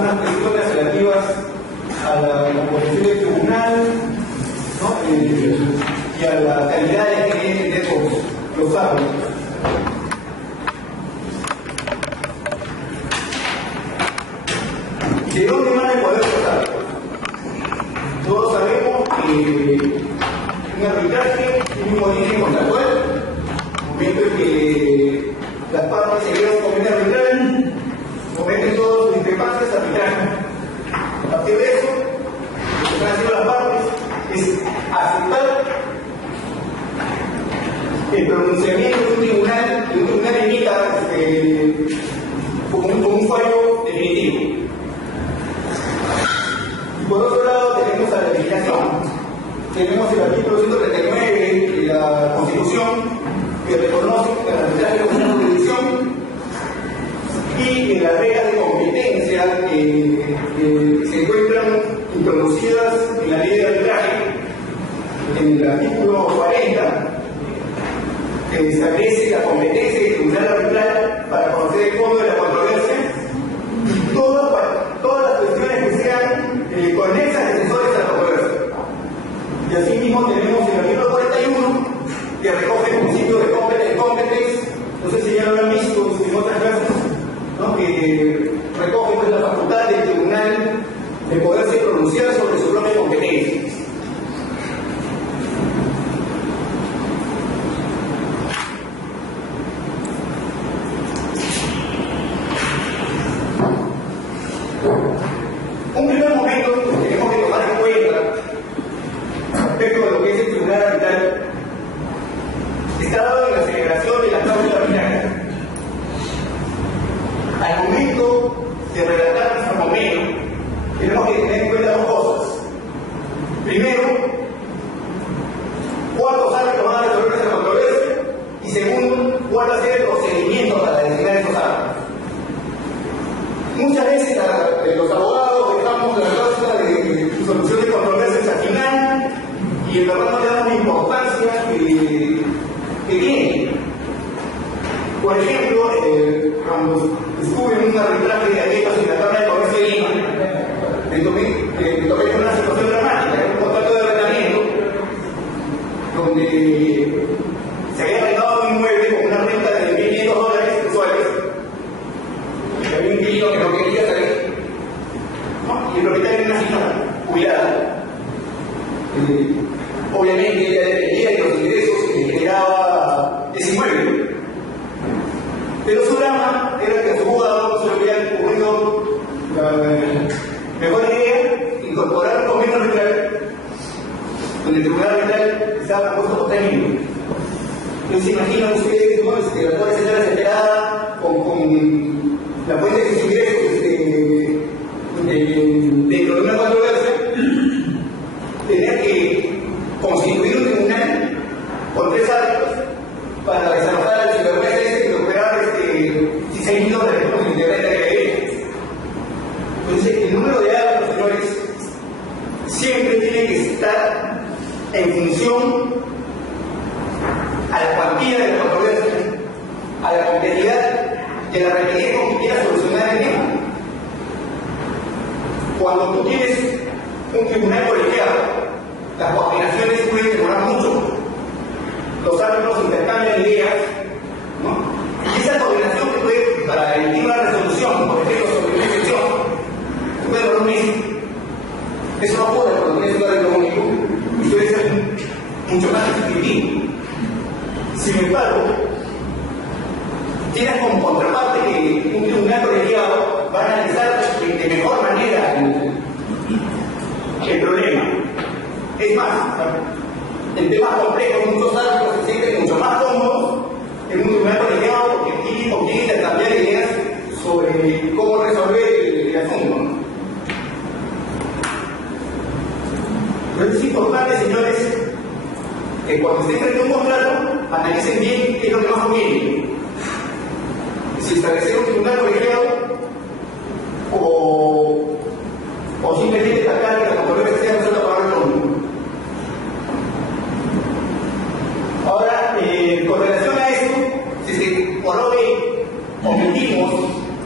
algunas cuestiones relativas a la composición del tribunal, ¿no? Y a la calidad de los árbitros. ¿De dónde van a poder los árbitros? Todos sabemos que un arbitraje tiene un origen contractual, momento en que las partes se llegan a un convenio arbitral, cometen todas sus discrepancias arbitrales. A partir de eso, lo que están haciendo las partes es aceptar el pronunciamiento de un tribunal emita como un fallo definitivo. Y por otro lado tenemos a la legislación. Tenemos el artículo 139 de la Constitución que reconoce que el arbitraje es una jurisdicción y que las reglas de competencia que se encuentran introducidas en la ley de arbitraje, en el artículo 40, que establece la competencia del tribunal arbitral para conocer el fondo de la controversia y todas las cuestiones que sean conexas accesorias a la controversia. Y asimismo tenemos el artículo 41 que recoge el principio de competence, no sé si ya lo han visto en otras clases, ¿no? Que recoge pues, la facultad del tribunal de poderse pronunciar sobre su propia competencia. Un primer momento que tenemos que tomar en cuenta respecto de lo que es el tribunal arbitral está dado en la celebración de la cláusula arbitraria. Al momento de redactar nuestro convenio, tenemos que tener en cuenta dos cosas. Primero, cuántos árbitros van a resolver esa controversia, y segundo, cuál va a ser el procedimiento para designar esos árbitros. Muchas veces los abogados dejamos la cláusula de solución de controversias al final y en verdad no le damos la importancia que tiene. Por ejemplo, cuando estuve en un arbitraje de abejas en la Cámara de Comercio de Lima, me toqué con una situación dramática, un contrato de arrendamiento donde se había arrendado un inmueble con una renta de $1.500 mensuales y había un inquilino que no quería salir, ¿no? Y el propietario era una señora jubilada. Obviamente ella dependía de los ingresos que generaba ese inmueble, pero su drama era que a su jugador se le había ocurrido la mejor idea incorporar un convenio arbitral donde el tribunal arbitral estaba compuesto por 3 miembros. Entonces se imaginan ustedes, ¿no? La pobre señora desesperada con la fuente de sus ingresos dentro de una controversia, tenía que constituir un tribunal con 3 árbitros para desalojar al ciudadano y recuperar $16.000 de renta que debe. Entonces, el número de árbitros, señores, siempre tiene que estar en función a la cuantía de la controversia, a la complejidad y a la rapidez con que quieras solucionar el tema. Cuando tú tienes un tribunal colegiado, las coordinaciones pueden demorar mucho. Los árbitros intercambian ideas, ¿no? Y esa coordinación que puede, para emitir una resolución, por ejemplo, sobre una excepción, puede durar un mes. Eso no ocurre cuando tienes un árbitro único y suele ser mucho más efectivo. Sin embargo, tienes como contraparte que un tribunal colegiado va a analizar de mejor manera el problema. Es más, en temas complejos, muchos árbitros se sienten mucho más cómodos en un tribunal colegiado porque quieren intercambiar ideas sobre cómo resolver el asunto, ¿no? Entonces es importante, señores, que cuando estén frente a un contrato, analicen bien qué es lo que más conviene. Si establecer un tribunal colegiado o simplemente atacar que la controversia sea resuelta por el mundo. Ahora, con relación a esto, si por hoy omitimos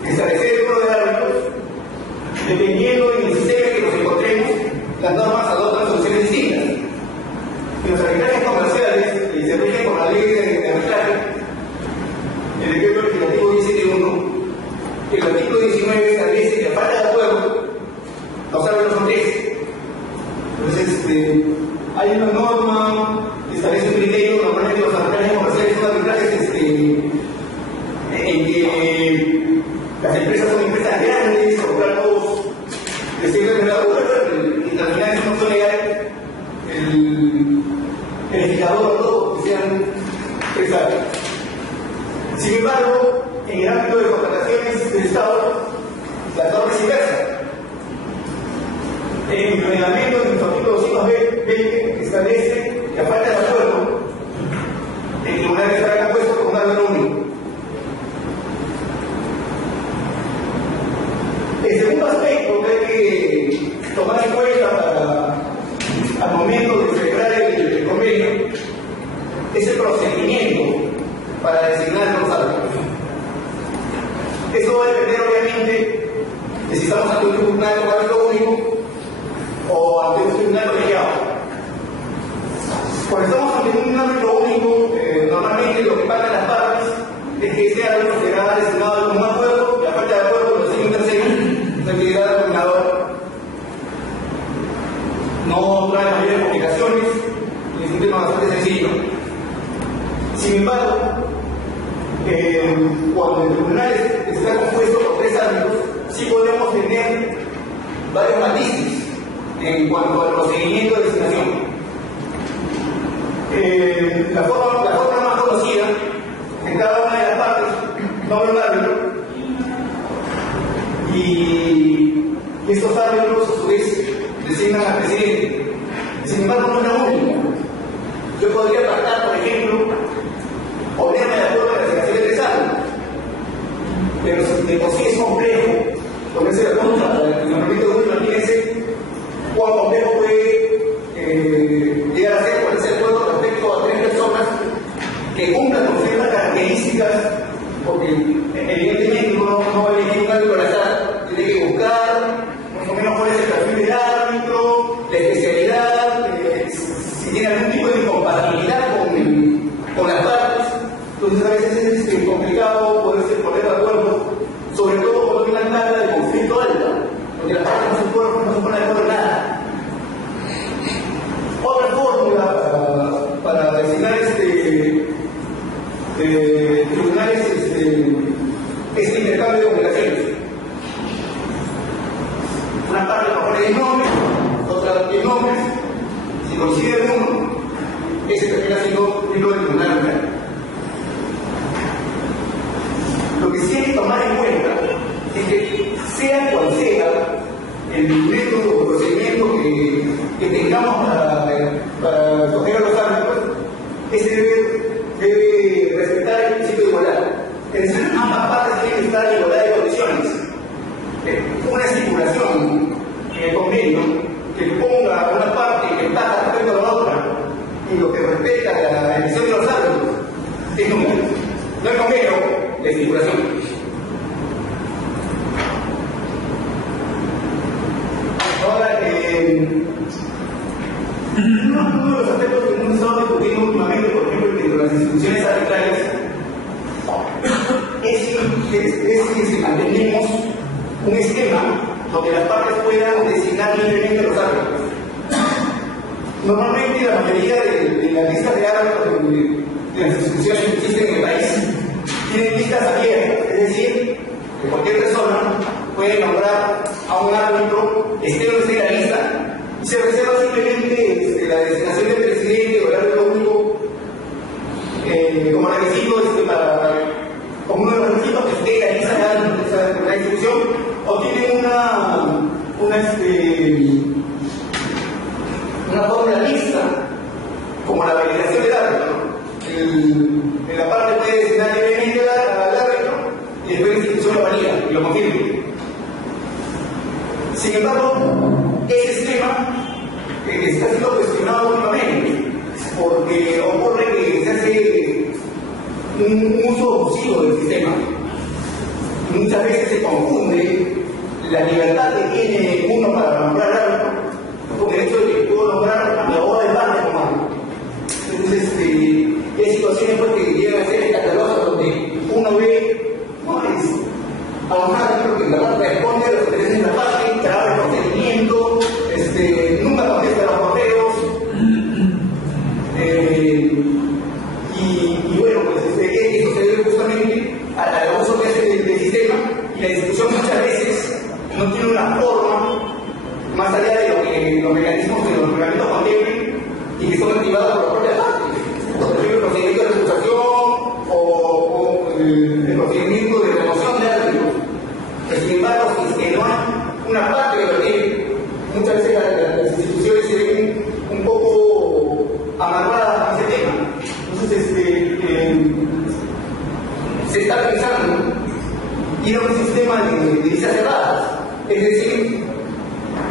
establecer el número de árbitros, Dependiendo del sistema que nos encontremos, las normas adoptan soluciones distintas. En los arbitrajes comerciales se rigen por la ley de arbitraje, el decreto legislativo 1071. El artículo 19 establece que a falta de acuerdo, los árbitros son 3. Entonces, hay una norma que establece un criterio. Normalmente los arbitrajes comerciales son arbitrajes en que las empresas son empresas grandes, contratos de cierta envergadura, y al final es una opción legal el legislador todo que sean empresarios. Sin embargo, en el ámbito de contrataciones del Estado, la norma es inversa. El reglamento en nuestro artículo 220 establece que a falta de acuerdo, el tribunal estará compuesto por un árbitro único. El segundo aspecto que hay que tomar en cuenta al momento de celebrar el convenio es el procedimiento para designar los árbitros. Eso va a depender obviamente de si estamos ante un tribunal con árbitro único o ante un tribunal colegiado. Cuando estamos ante un árbitro único, normalmente lo que pagan las partes es que este árbitro será designado con un acuerdo, y a falta de acuerdo lo sigue un tercero, la actividad del dominador. No trae mayores complicaciones, es un tema bastante sencillo. Sin embargo, cuando el tribunal está compuesto por 3 árbitros, sí podemos tener varios matices en cuanto al procedimiento de designación. La forma más conocida en cada una de las partes nombra un árbitro, y estos árbitros a su vez designan al presidente. Sin embargo, no es la única. Yo podría pactar, por ejemplo, ponerme de acuerdo en la designación de 3 árbitros, pero de por sí es complejo ponerse de acuerdo para que normalmente uno imagínense cuán complejo puede llegar a ser ponerse de acuerdo respecto a 3 personas que cumplan con ciertas características, porque evidentemente uno no va a elegir un árbitro al azar, tiene que buscar más o menos cuál es el perfil del árbitro, la especialidad, si tiene algún tipo de incompatibilidad con las partes. Entonces a veces es complicado poderse poner de acuerdo, sobre todo cuando hay una carga de conflicto alta, porque las partes no se ponen de acuerdo en nada. Otra fórmula para designar tribunales es el intercambio de obligaciones. Una parte propone 10 nombres, otra 10 nombres. Si coinciden uno, ese termina siendo miembro del tribunal. Lo que sí hay que tomar en cuenta es que, sea cual sea el método o procedimiento que tengamos para escoger a los árbitros, ese debe respetar el principio de igualdad. Es decir, ambas partes tienen que estar en igualdad de condiciones. Una estipulación en el convenio que ponga a una parte que está respecto a la otra y lo que respecta a la elección de los árbitros es número. No el convenio, la estipulación. Ahora, uno de los aspectos que hemos estado discutiendo últimamente, por ejemplo, dentro de las instituciones arbitrales, es que si mantenemos un esquema donde las partes puedan designar libremente a los árbitros. Normalmente la mayoría de las listas de árbitros de las instituciones que existen en el país tienen listas abiertas, es decir, que cualquier persona puede nombrar a un árbitro, esté o no esté en la lista, y se reserva simplemente la designación del presidente o el árbitro único como requisito como uno de los requisitos que esté en la lista de la institución, o tiene una fórmula lista como la validación del árbitro. En la parte puede designar libremente al árbitro y después la institución lo valida y lo confirma. Sin embargo, ese esquema está siendo cuestionado últimamente, porque ocurre que se hace un uso abusivo del sistema. Muchas veces se confunde la libertad que tiene uno para nombrar algo, con el hecho de que puedo nombrar a mi abogado de parte como algo. Entonces, hay situaciones pues, que llegan a ser escandalosas donde uno ve, no es abogado, creo que la parte responde a los intereses de la parte, trabaja el procedimiento, nunca contesta a los correos, y bueno, pues eso se debe justamente al abuso que hace del sistema, y la institución muchas veces no tiene una forma más allá de los mecanismos que los reglamentos contemplen y que son activados por las propias partes. Por ejemplo, el procedimiento de recusación o el procedimiento de remoción de árbitros. Sin embargo, si es que no hay una parte que lo tiene, muchas veces las instituciones se ven un poco amarradas a ese tema. Entonces, se está pensando ir a un sistema de listas cerradas, es decir,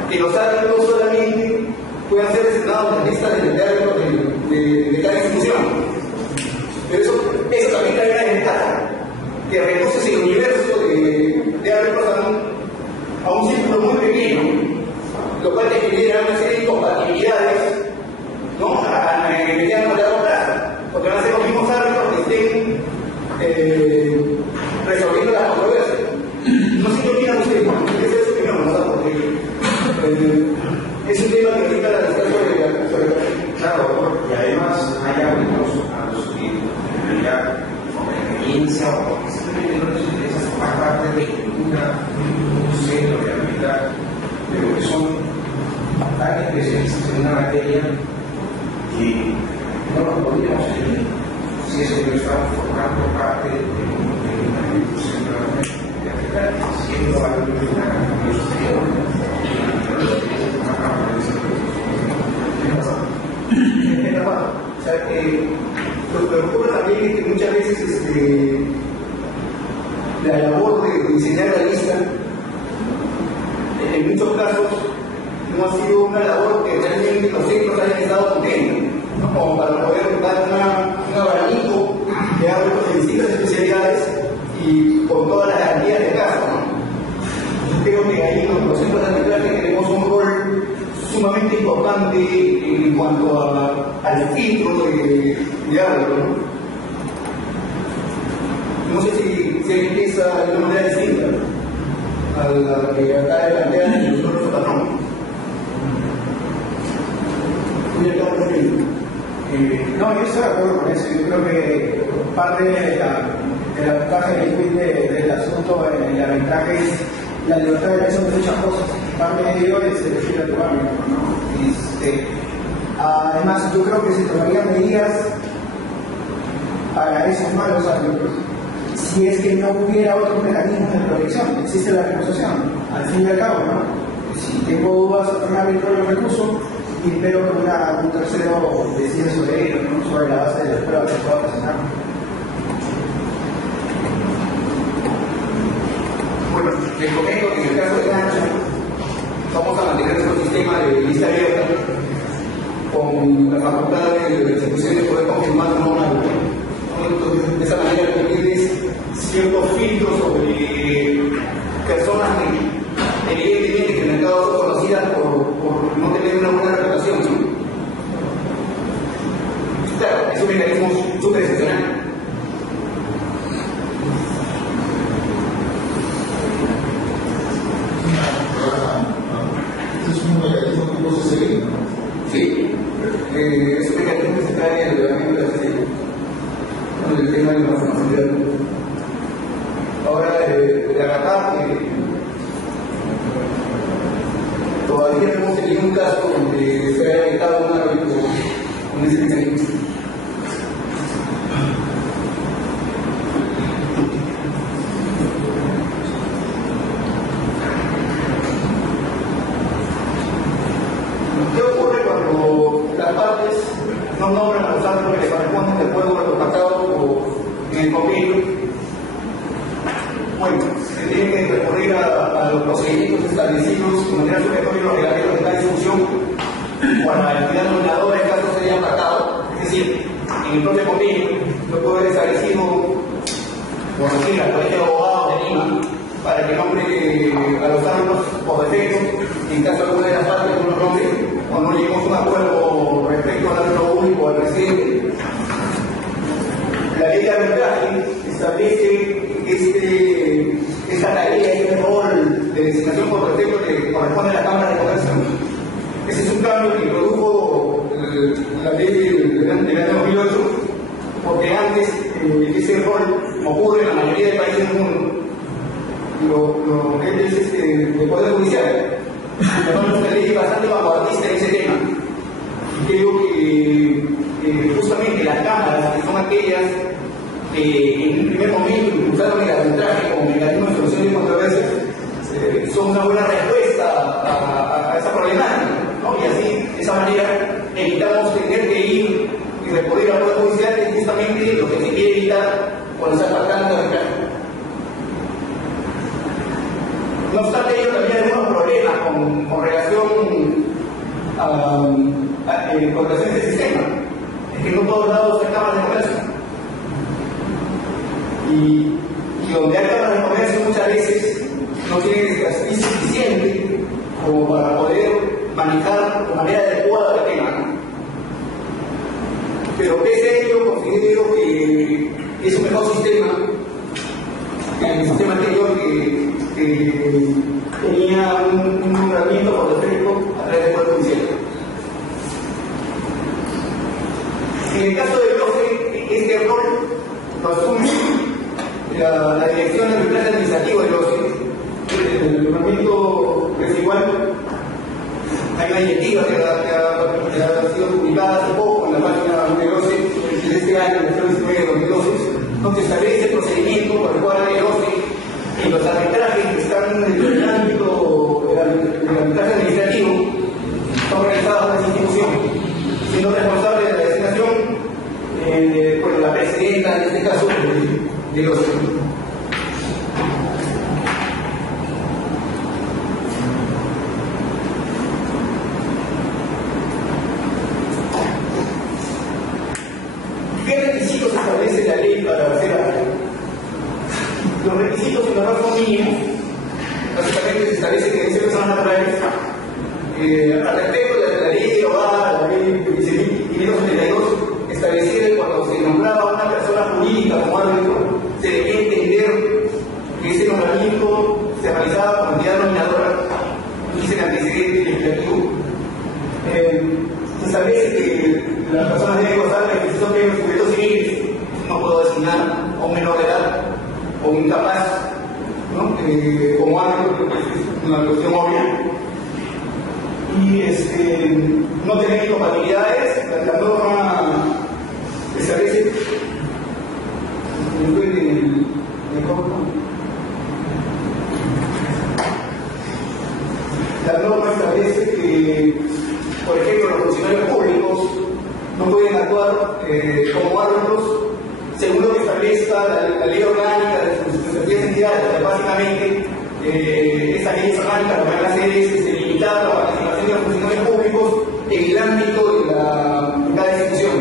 que los árbitros solamente puedan ser designados en la lista de árbitros de cada institución. Pero eso también trae una ventaja, que reduce el universo de árbitros a un círculo muy pequeño, lo cual te genera una serie de incompatibilidades, ¿no? A mediano y largo plazo, porque van a ser los mismos árbitros que estén resolviendo las controversias. No sé qué opinan ustedes, esa es su opinión, ¿no? Porque es un tema que ahorita la discusión sobre claro, y además hay árbitros a los que en realidad con experiencia o porque simplemente no les interesa formar parte de un centro de habilidad, pero que son tan especialistas en una materia que no los podríamos elegir si es que no estamos formando parte de un centro de habilidad, siendo árbitros de una categoría superior. O sea, lo que ocurre también es que muchas veces la labor de diseñar la lista, en muchos casos, no ha sido una labor que realmente los centros hayan estado contentos, ¿no? Como para poder dar un abanico de árbitros de distintas especialidades y con todas las garantías de caso, ¿no? Creo que ahí los centros de arbitraje tenemos un rol sumamente importante en cuanto al filtro de árbitros, ¿no? No sé si empieza de una manera distinta a la que acá plantean en los otros patrones. No, yo estoy de acuerdo con eso. Yo creo que parte de la ventaja del asunto en el arbitraje es la libertad de elección de muchas cosas. Parte de ello es elegir a tu árbitro, ¿no? Además, yo creo que se tomarían medidas para esos malos árbitros si es que no hubiera otros mecanismos de protección. Existe la recusación, al fin y al cabo, ¿no? Si tengo dudas sobre un árbitro, lo recuso y espero que un tercero decida sobre ello, ¿no? Sobre la base de las pruebas que pueda presentar. Bueno, les comento que en el caso de Nacho vamos a mantener nuestro sistema de lista abierta con la facultad de la institución de poder confirmar o no una duda. Entonces, de esa manera tienes ciertos filtros sobre personas que evidentemente que en el mercado son conocidas por no tener una buena reputación, ¿no? Claro, es un mecanismo súper excepcional. ¿Es un mecanismo tipo CCI? Sí, es un mecanismo que se trae en el reglamento de la CCI, con el tema de la nacionalidad. Ahora, la verdad todavía no hemos tenido un caso donde se haya quitado un árbitro con ese mecanismo. ¿Qué ocurre cuando las partes no nombran a los árbitros que les corresponden de acuerdo a lo pactado en el convenio? Bueno, se tiene que recurrir a los procedimientos establecidos de manera superior en los reglamentos de cada discusión o a la entidad nominadora en caso se haya pactado. Es decir, en el propio convenio lo puede haber establecido, por decir, al Colegio de Abogados de Lima, para que nombre a los árbitros por defecto, en caso alguna de las partes no los nombre, o no lleguemos a un acuerdo respecto al árbitro único o al presidente. La ley de arbitraje establece esta tarea, este rol de designación por defecto que corresponde a la Cámara de Comercio. Ese es un cambio que introdujo la ley del año 2008, porque antes ese rol ocurre en la mayoría de países del mundo. Es del Poder Judicial. Es una ley bastante vanguardista en ese tema. Y creo que justamente las cámaras, que son aquellas que en un primer momento impulsaron el arbitraje como mecanismo de solución de controversias, son una buena respuesta a esa problemática, ¿no? Y así, de esa manera, evitamos tener que ir y recurrir al Poder Judicial, que es justamente lo que se quiere evitar cuando se está tratando de arbitraje. No obstante ello, también hay algunos problemas con relación a este sistema. Es que no todos lados hay cámaras de comercio. Y donde hay cámaras de comercio muchas veces no tienen expertise suficiente como para poder manejar de manera adecuada el tema. Pero pese a ello, considero que es un mejor sistema que el sistema anterior que tenía un nombramiento por defecto a través del Poder Judicial. En el caso del OCE, este rol lo asume la Dirección de Arbitraje Administrativo del OCE. El nombramiento es igual. Hay una directiva que ha sido publicada hace poco en la página del OCE de este año, el 19 de 2012, donde establece el procedimiento por el cual el OCE en los arbitrajes que están en el ámbito del arbitraje administrativo son realizados por esa institución, siendo responsable de la designación por la presidenta, en este caso, de los. ¿Qué requisitos establece la ley para ser árbitro? Los requisitos en la norma son mínimos. Básicamente se establece que deben ser personas naturales. Al respecto de la ley derogada, la ley 1572, establecida cuando se nombraba a una persona jurídica como árbitro, se debía entender que ese nombramiento se realizaba como entidad nominadora, dice el antecedente legislativo. Se establece que las personas deben gozar de ejercicio de los sujetos civiles. No puedo designar a un menor de edad o un incapaz, ¿no? Como árbitro, es una cuestión obvia. Y no tener incompatibilidades. La norma establece la norma establece que, por ejemplo, los funcionarios públicos no pueden actuar como árbitros según lo que establezca la ley orgánica de sus respectivas entidades. Pero básicamente, estas leyes orgánicas lo que van a hacer es limitar la participación de los funcionarios públicos en el ámbito de cada institución.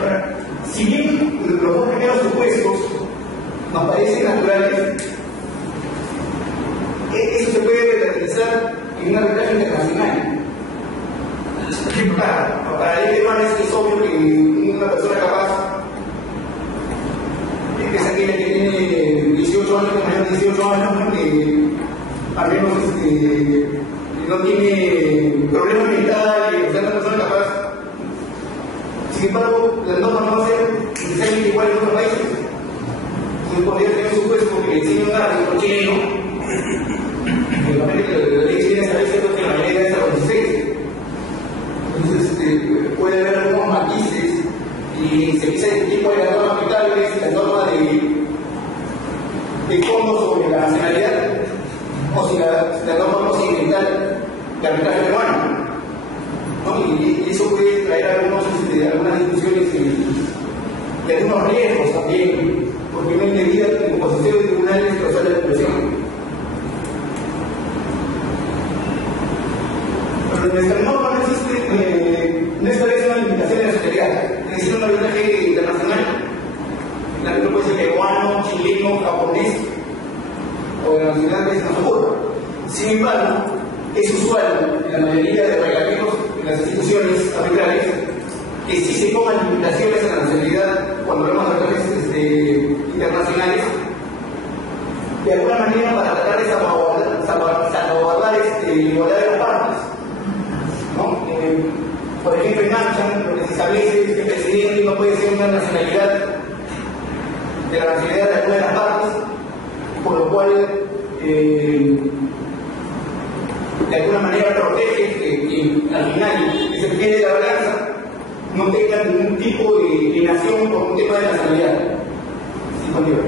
Ahora, si bien los dos primeros supuestos nos parecen naturales, eso se puede realizar en un arbitraje internacional. Claro, para la ley peruana es obvio que una persona capaz es aquella que tiene 18 años, que mayor de 18 años, ¿no? Que al menos no tiene problemas mentales, o sea, una persona capaz. Sin embargo, la norma no va a ser necesariamente igual en otros países. Entonces podría tener un supuesto que le enseñe un árbitro chileno, que la ley chilena establece que la mayoría es a los 16. Entonces puede haber algunos matices y se empieza a discutir cuál es la norma aplicable, la norma de fondo sobre la nacionalidad o si la norma procedimental de arbitraje peruano, ¿no? Y eso puede traer algunas discusiones y algunos riesgos también, porque no hay medida en posición de tribunales que resuelva la expresión. Pero nuestra norma no existe, no establece una limitación de nacionalidad, es decir, un arbitraje internacional. La que no de la nacionalidad que se nos ocurra. Sin embargo, es usual en la mayoría de reglamentos en las instituciones arbitrales que sí se pongan limitaciones a la nacionalidad cuando hablamos de relaciones internacionales, de alguna manera para tratar de salvaguardar la igualdad de las partes, ¿no? Por ejemplo, en Amchan, lo que se establece es que el presidente no puede ser una nacionalidad de la nacionalidad de alguna de las partes, por lo cual de alguna manera protege que al final que se quede de la balanza no tenga ningún tipo de nación por un tema de nacionalidad. Sí, conmigo.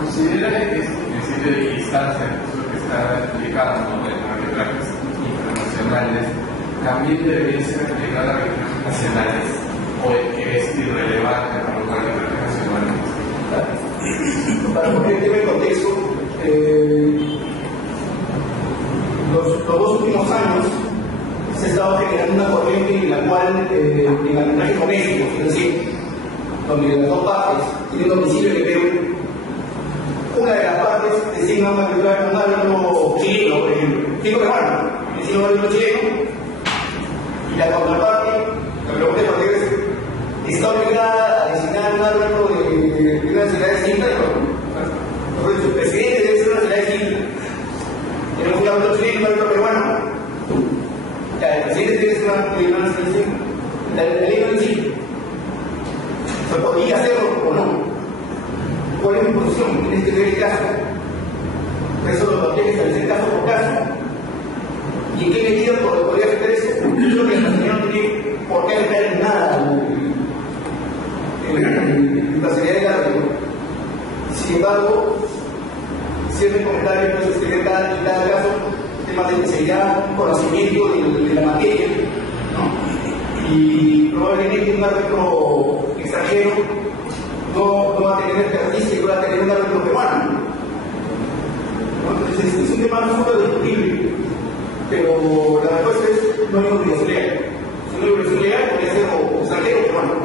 ¿Considera que este principio de equidistancia, lo que está explicado, ¿no?, en arbitrajes internacionales, también debería ser aplicado a arbitrajes nacionales, o que es irrelevante para los arbitrajes nacionales? Para poner el tema en contexto, los 2 últimos años se ha estado generando una corriente en la cual, en arbitrajes domésticos, es decir, donde las dos partes tienen domicilio en el Perú, una de las partes designa un árbitro chileno, por ejemplo, digo peruano, designa un árbitro chileno, y la contraparte, la pregunta es, está obligada a designar un árbitro de una nacionalidad distinta, el presidente debe ser una nacionalidad distinta. Tenemos un árbitro chileno y un árbitro peruano. El presidente debe ser una nacionalidad distinta. La ley no dice. ¿Se podría hacerlo o no? ¿Cuál es mi posición? Tienes que ver el caso. Por eso lo tienes que establecer caso por caso. ¿Y en qué medida podría afectar eso? Yo creo que la nacionalidad no tiene por qué afectar en nada en la seriedad del árbitro. Sin embargo, ciertos comentarios que se escriben en cada caso, temas de especialidad, conocimiento de la materia, ¿no? Y probablemente un árbitro extranjero no va a tener características, va a tener un árbitro peruano, ¿no? Entonces es un tema no solo discutible, pero la respuesta es no hay obligación legal. Si no hay obligación legal, podría ser o extranjero o peruano.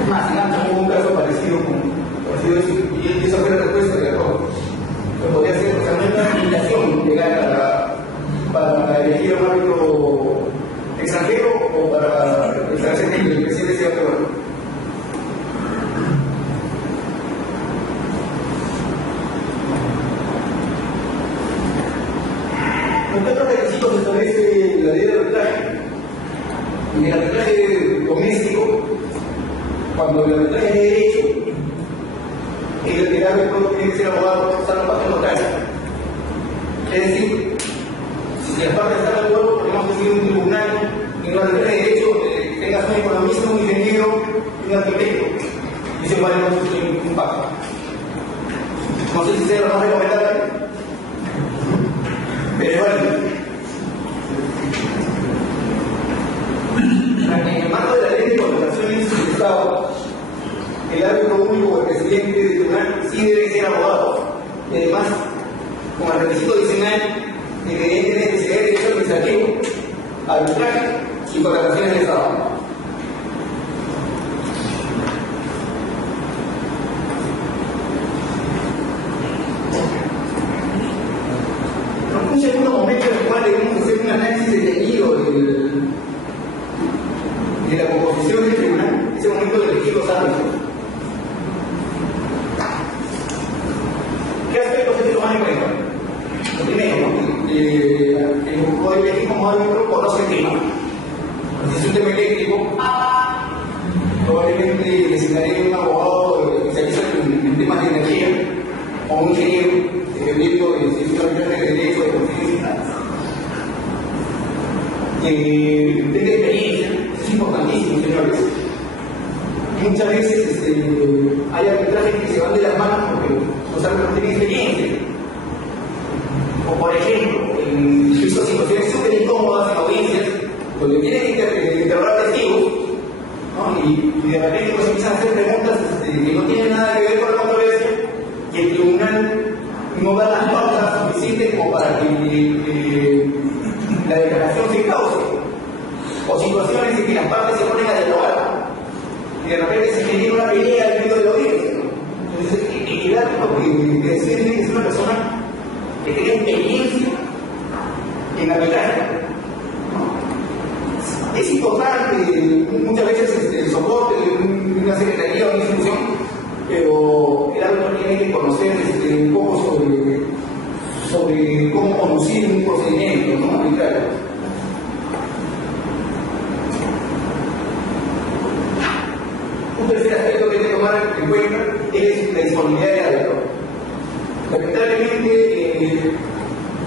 Es más, en Amchan hubo un caso parecido eso, y esa fue la respuesta de la Corte. Que podría ser, o sea, no hay una limitación legal para elegir a un árbitro extranjero o para establecer que el presidente sea peruano. ¿Qué otros requisitos establece la ley de arbitraje? En el arbitraje doméstico, cuando el arbitraje es de derecho, el árbitro tiene que ser abogado por la parte notaria. Es decir, si las partes están de acuerdo, podemos decir un tribunal en un arbitraje de derecho tengas un economista, un ingeniero y un arquitecto. Y se vale un pacto. No sé si sea lo más recomendable, pero es válido. En el marco de la ley de contrataciones del Estado, el árbitro único o el presidente del tribunal sí debe ser abogado. Y además, como el requisito adicional, de que debe tener derecho administrativo, arbitraje y contrataciones del Estado. Un segundo momento en el cual debemos hacer un análisis detenido de la composición del tribunal, es el momento de elegir los árbitros. ¿Qué aspectos se toman en cuenta? Lo primero, el poder elegir como árbitro conoce el tema. Si es un tema eléctrico, probablemente designaré un abogado especialista en temas de energía o un ingeniero, dependiendo de si es una arbitraje de derecho o de confidencia, que tenga experiencia. Es importantísimo, señores. Muchas veces hay arbitrajes que se van de las manos porque los árbitros tienen experiencia. O por ejemplo, en situaciones súper incómodas en audiencias, donde tienen que interrogar testigos, ¿no? Y de repente pues empiezan a hacer preguntas que no tienen nada que ver con la controversia, y el tribunal no da las pautas suficientes como para que la declaración se cause. O situaciones en que las partes se ponen a dialogar y de repente se genera una pelea al medio de la audiencia, ¿no? Entonces, equilibrar árbitro que decide que es una persona que tiene experiencia en arbitraje. Es importante muchas veces el soporte de una secretaría o una institución, pero el árbitro tiene que conocer un poco sobre cómo conducir un procedimiento, ¿no?, arbitrario. Un tercer aspecto que hay que tomar en cuenta es la disponibilidad del árbitro. Lamentablemente,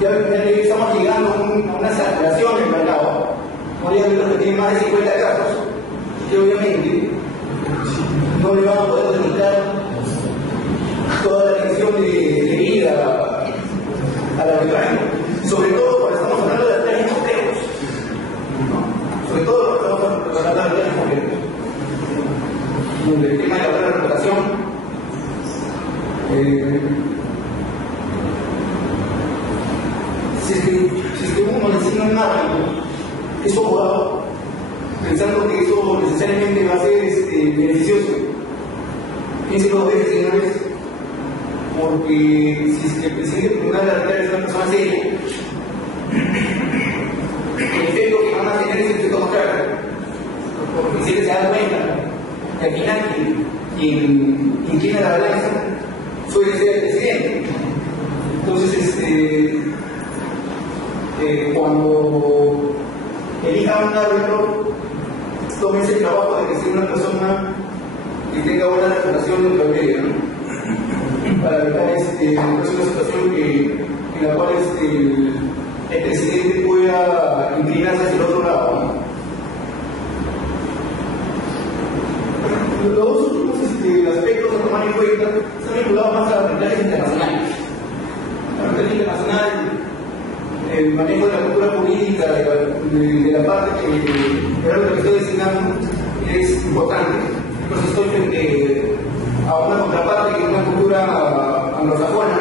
ya estamos llegando a una saturación del mercado. Hay árbitros que tienen más de 50 casos y obviamente no le van a poder dedicar toda la atención debida al arbitraje, sobre todo cuando estamos hablando de arbitrajes complejos, sobre todo cuando estamos hablando de arbitrajes complejos, donde el tema de la buena reputación si es que uno le enseña un árbitro que es abogado, pensando que eso necesariamente va a ser beneficioso, piénselo dos veces, señores, porque si es que el presidente del tribunal de arbitraje es una persona seria, el efecto que van a tener es el efecto contrario, porque si se da cuenta que al final quien tiene la balanza suele ser el presidente. Entonces, cuando elija un árbitro, tómense el trabajo de que sea una persona que tenga buena reputación dentro de ella, ¿no?, para evitar una situación en la cual el presidente pueda inclinarse hacia el otro lado, ¿no? Los dos últimos aspectos a tomar en cuenta están vinculados más a arbitrajes internacionales. El arbitraje internacional, el manejo de la cultura jurídica de la parte que estoy designando es importante. Entonces estoy frente a una contraparte que es una cultura anglosajona.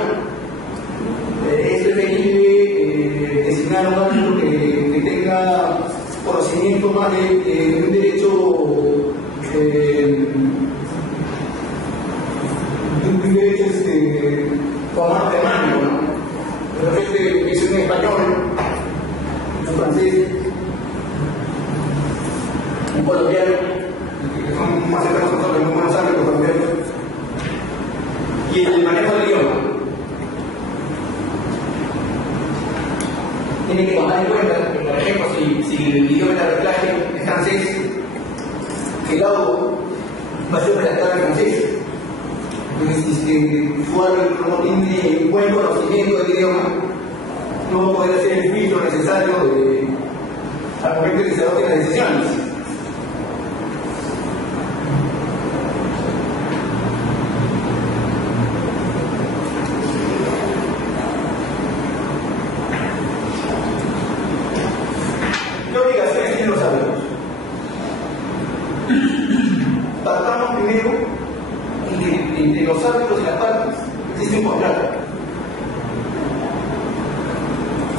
Es preferible designar a un árbitro que tenga conocimiento más de un derecho con más de mano, ¿no? De repente es un español, un francés, un colombiano, que son más cercanos a nosotros, muy buenos árbitros colombianos, y el manejo del idioma. Tiene que tomar en cuenta que, por ejemplo, si el idioma de arbitraje es francés, el laudo va a ser redactado en francés. Entonces, si su árbitro no tiene buen conocimiento del idioma, no va a poder hacer el filtro necesario al momento que se adopten las decisiones. ¿Qué obligaciones tienen los árbitros? Partamos primero entre los árbitros y las partes. Existe un contrato.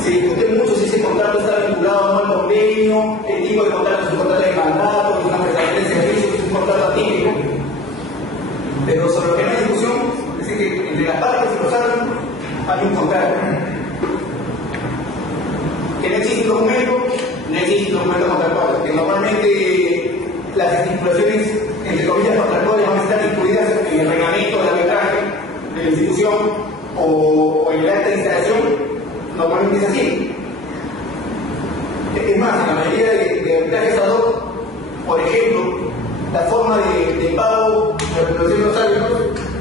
Se discute mucho si ese contrato está vinculado o no al convenio, el tipo de contrato es un contrato de mandato, es una prestación de servicios, es un contrato atípico. Pero sobre lo que no hay discusión es que entre las partes y los árbitros hay un contrato. Que no existe un documento, no existe un documento contractual, que normalmente las estipulaciones, entre comillas, contractuales van a estar incluidas en el reglamento de arbitraje de la institución o en el acta de instalación. Normalmente es así. Es más, en la mayoría de arbitrajes ad hoc, por ejemplo, la forma de pago de la retribución de los árbitros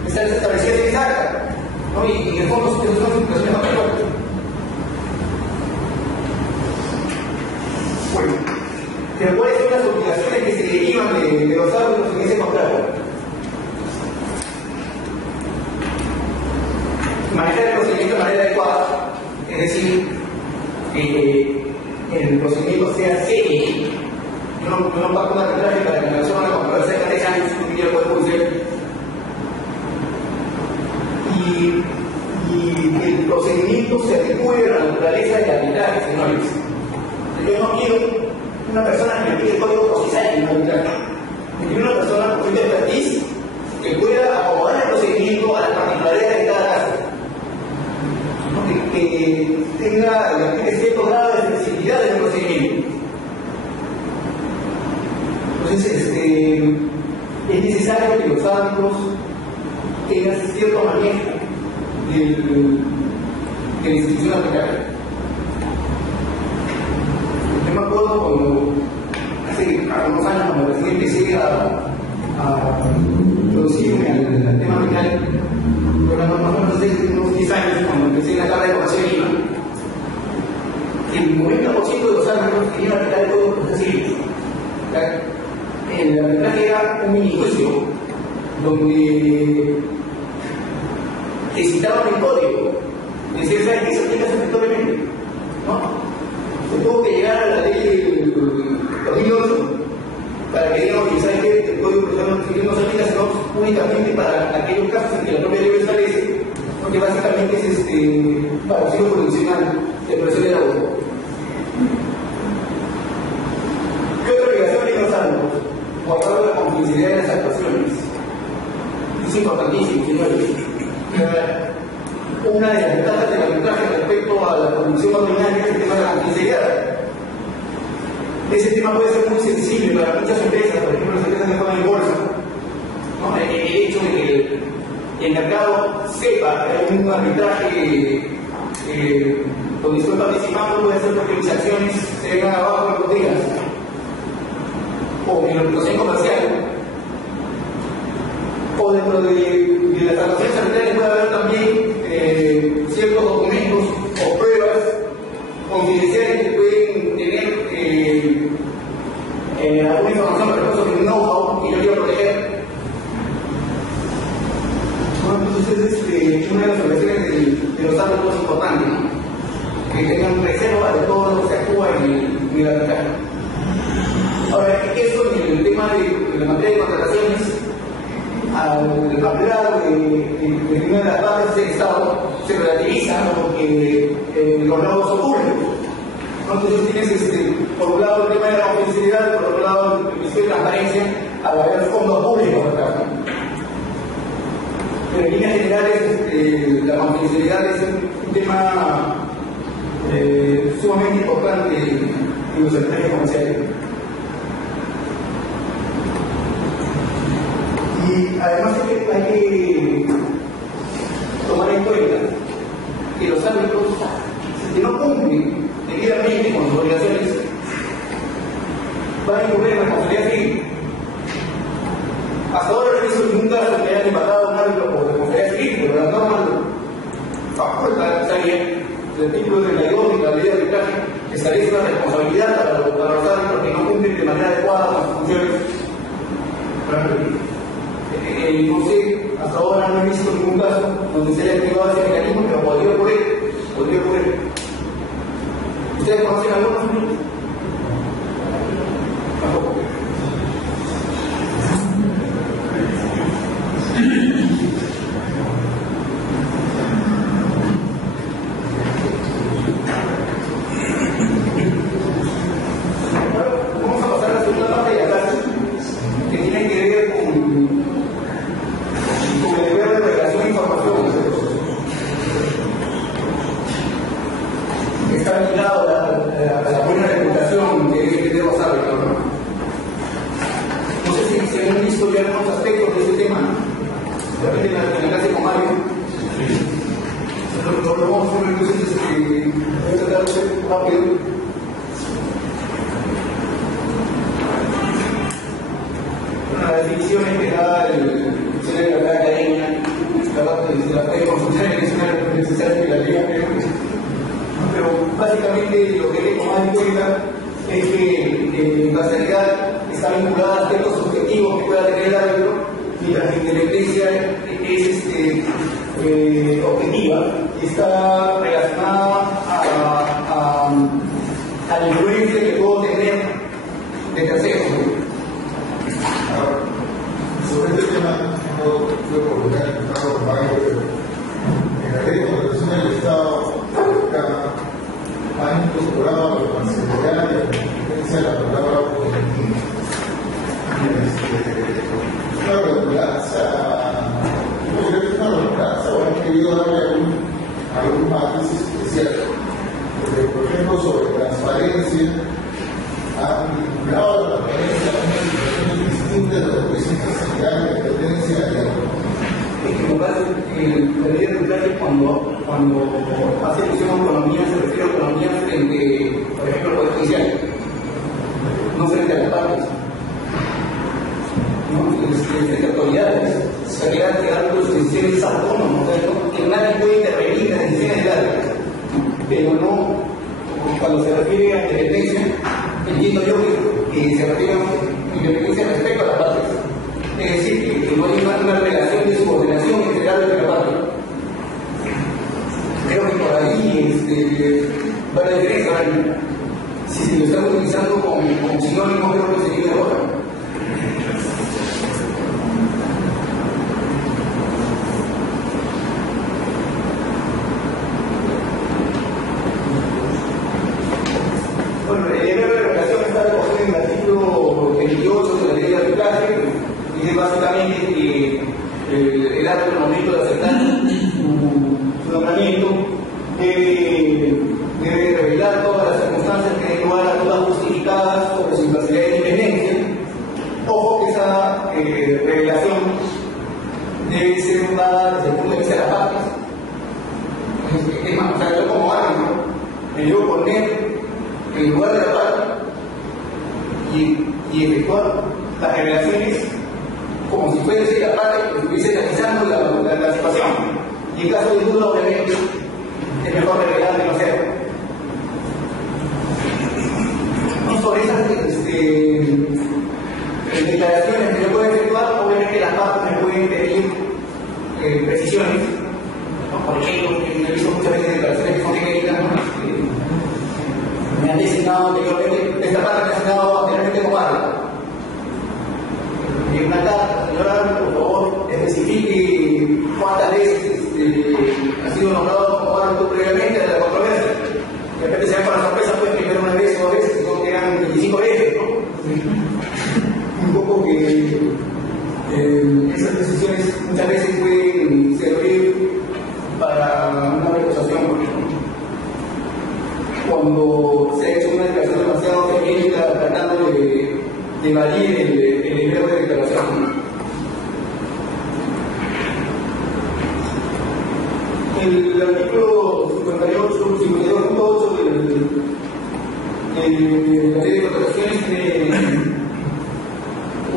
está establecida en esa acta, ¿no? Y en el fondo son estipulaciones contractuales. Bueno, pero ¿cuáles son las obligaciones que se derivan de los árbitros en ese contrato? Manejar el procedimiento de manera adecuada, es decir, que el procedimiento sea serio. Yo no pago un arbitraje para que me resuelvan la controversia de 3 años y un día puede judicial. Y que el procedimiento se adecue a la naturaleza del arbitraje, señores. Yo no quiero una persona que me pide el código procesal en un arbitraje. Yo quiero una persona con su expertise que pueda acomodar el procedimiento debido a las particularidades de cada caso. Que tenga cierto grado de flexibilidad en el procedimiento. Entonces, es necesario que los árbitros tengan cierto manejo de la institución aplicable. Yo me acuerdo cuando hace algunos años, cuando recién empecé a introducirme al tema penal, más o menos hace unos 10 años, cuando empecé en la carrera de Educación de Lima, el 90% de los árbitros querían aplicar el Código de Procesal Civil. El arbitraje era un minijuicio donde te citaban el código, decían, ¿sabes qué? Se aplica satisfactoriamente, ¿no? Se tuvo que llegar a la ley del 2008 para que digan, oye, ¿sabes qué? El Código de Procesal Civil no se aplica sino únicamente para aquellos casos en que la propia ley establece, porque básicamente es patrocinio jurisdiccional de presión de la voz. ¿Qué otra obligación tienen los árbitros? Guardar la confidencialidad de las actuaciones. Es importantísimo, señores. Una de las ventajas del arbitraje respecto a la condición ordinaria es el tema de la confidencialidad. Ese tema puede ser muy sensible para muchas empresas, por ejemplo, las empresas que juegan en bolsa, ¿no? El hecho de que el mercado sepa que hay un arbitraje donde estoy participando puede ser porque mis acciones se vengan abajo en los días, o en la reputación comercial, o dentro de las transacciones arbitrarias puede haber también ciertos documentos o pruebas confidenciales que pueden tener alguna información, por ejemplo, sobre un know-how que yo quiero proteger. Bueno, entonces es una de las obligaciones de los árbitros importantes, ¿no? Que tengan reserva de todo lo que se actúa en el arbitraje. Ahora, eso en el tema de la materia de contrataciones, al hablar de una de las partes del Estado, se relativiza porque los laudos son públicos. Entonces tienes, por un lado, el tema de la confidencialidad, por otro lado, el principio de transparencia, al haber fondos públicos acá. Pero en líneas generales, la confidencialidad es un tema sumamente importante en los arbitrajes comerciales. Y además hay que tomar en cuenta que los árbitros que no cumplen debidamente con sus obligaciones van a incurrir en responsabilidad civil. Hasta ahora no he visto ningún caso que hayan empatado a un árbitro por responsabilidad civil, pero la norma faculta estaría el artículo 32 de la ley de arbitraje establece una responsabilidad para los árbitros que no cumplen de manera adecuada con sus funciones. No sé, hasta ahora no he visto ningún caso donde se haya activado ese mecanismo, pero podría ocurrir. ¿Ustedes conocen algunos? Tampoco. Vamos a pasar a la segunda parte de la clase, que tiene que ver con el deber de revelación de información. Está ligado a la buena reputación que deben tener los árbitros, ¿no? No sé si han visto ya algunos aspectos de ese tema, de repente en la clase con Mario. Lo vamos a ver, entonces voy a tratar de ser rápido. Las definiciones que da el diccionario de la academia, se la puede consultar en el diccionario, no es necesario que la lea, pero básicamente lo que hay que tomar en cuenta es que la imparcialidad está vinculada a aspectos subjetivos que pueda tener el árbitro, mientras que la independencia es objetiva y está relacionada a la influencia que puedo tener de terceros. Sobre este tema, no quiero colocar el Estado como algo, pero en la ley de contratación del Estado han incorporado la parcialidad y la competencia de la palabra objetiva. Una redundancia, es una quiero darle algún matiz especial. Porque, por ejemplo, sobre transparencia, ha vinculado la transparencia a unas situaciones distintas de lo que es imparcialidad, independencia y autonomía. Es que lo que la ley de arbitraje cuando hace alusión a autonomía se refiere a autonomía frente, por ejemplo, al Poder Judicial, no frente a las partes, ¿no? Frente a autoridades. Se quedan los decisiones autónomos, que nadie puede intervenir en las decisiones del árbitro, pero no, cuando se refiere a independencia, entiendo yo que se refiere a independencia respecto a las partes. Es decir, que no hay una relación de subordinación entre el árbitro y la parte. Creo que por ahí va la diferencia. Si lo estamos utilizando como sinónimo, creo que sería mejor. Bueno, el deber de regulación está recogido en el artículo 28 de la ley de arbitraje. Dice básicamente que el árbitro, al momento de aceptar su nombramiento, debe revelar todas las circunstancias que den lugar a dudas justificadas sobre su imparcialidad e independencia. Ojo que esa revelación debe ser dada desde el punto de vista de las partes. Es más, o sea, yo como árbitro me debo poner en el lugar de la parte y efectuar las revelaciones como si fuese la parte que estuviese analizando la situación. Y en caso de duda, obviamente, es mejor revelar que no sea. No sobre esas declaraciones que yo puedo efectuar, obviamente las partes me pueden pedir precisiones. ¿No? Por ejemplo, he visto muchas veces declaraciones que son genéricas, ¿no? Me han designado anteriormente, esta parte me ha designado anteriormente como árbitro. En una carta, señora, por favor, especifique cuántas veces ha sido nombrado como árbitro previamente de la controversia. De repente se ven para sorpresa, pues primero una vez o dos veces, sino que eran 25 veces, ¿no? Un poco que esas decisiones muchas veces pueden servir para una recusación, por ejemplo. Cuando se ha hecho una declaración demasiado genérica tratando de evadir el nivel de declaración. El artículo 52.8 de la ley de contrataciones tiene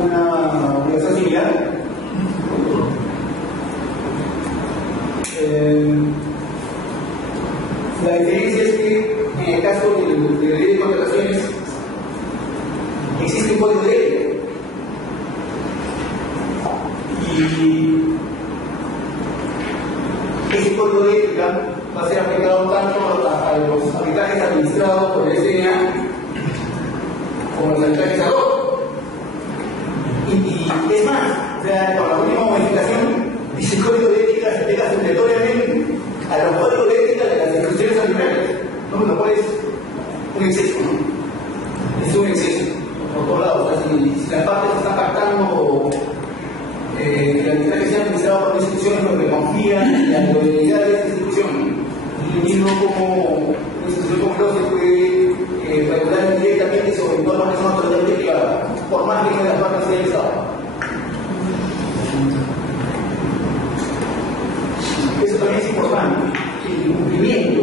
una obligación similar. La diferencia es que en el caso de la ley de contrataciones existe un código de ética y ese código de ética va a ser aplicado tanto a los arbitrajes administrados por el SNA como los arbitrajes ad hoc. Y es más, o sea, con la última modificación, dice el código de ética se aplica supletoriamente a los códigos de ética de las instituciones arbitrales, ¿no? Lo cual es un exceso, ¿no? Es un exceso. Por todos lados, o sea, si las partes están pactando que el arbitraje sea administrado por instituciones donde confían en la legalidad de esta institución, y mismo como una institución como no se puede regular directamente sobre normas que son totalmente privadas, por más que las partes sean Estado. Eso también es importante, el cumplimiento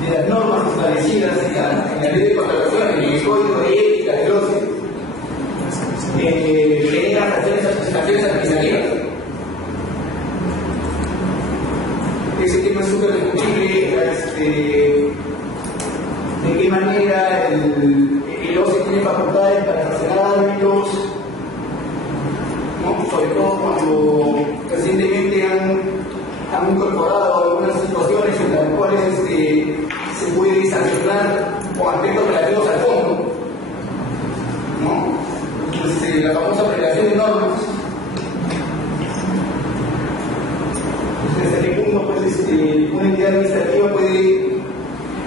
de las normas establecidas en la ley de contrataciones, en el código de ética del OCE, genera sanciones administrativas. Ese tema es súper discutible, de qué manera el OCE tiene facultades para sancionar árbitros, ¿no? Sobre todo cuando recientemente han incorporado algunas situaciones en las cuales se puede sancionar con aspectos relativos al fondo, ¿no? La famosa prelación de normas. Desde qué punto pues, una entidad administrativa puede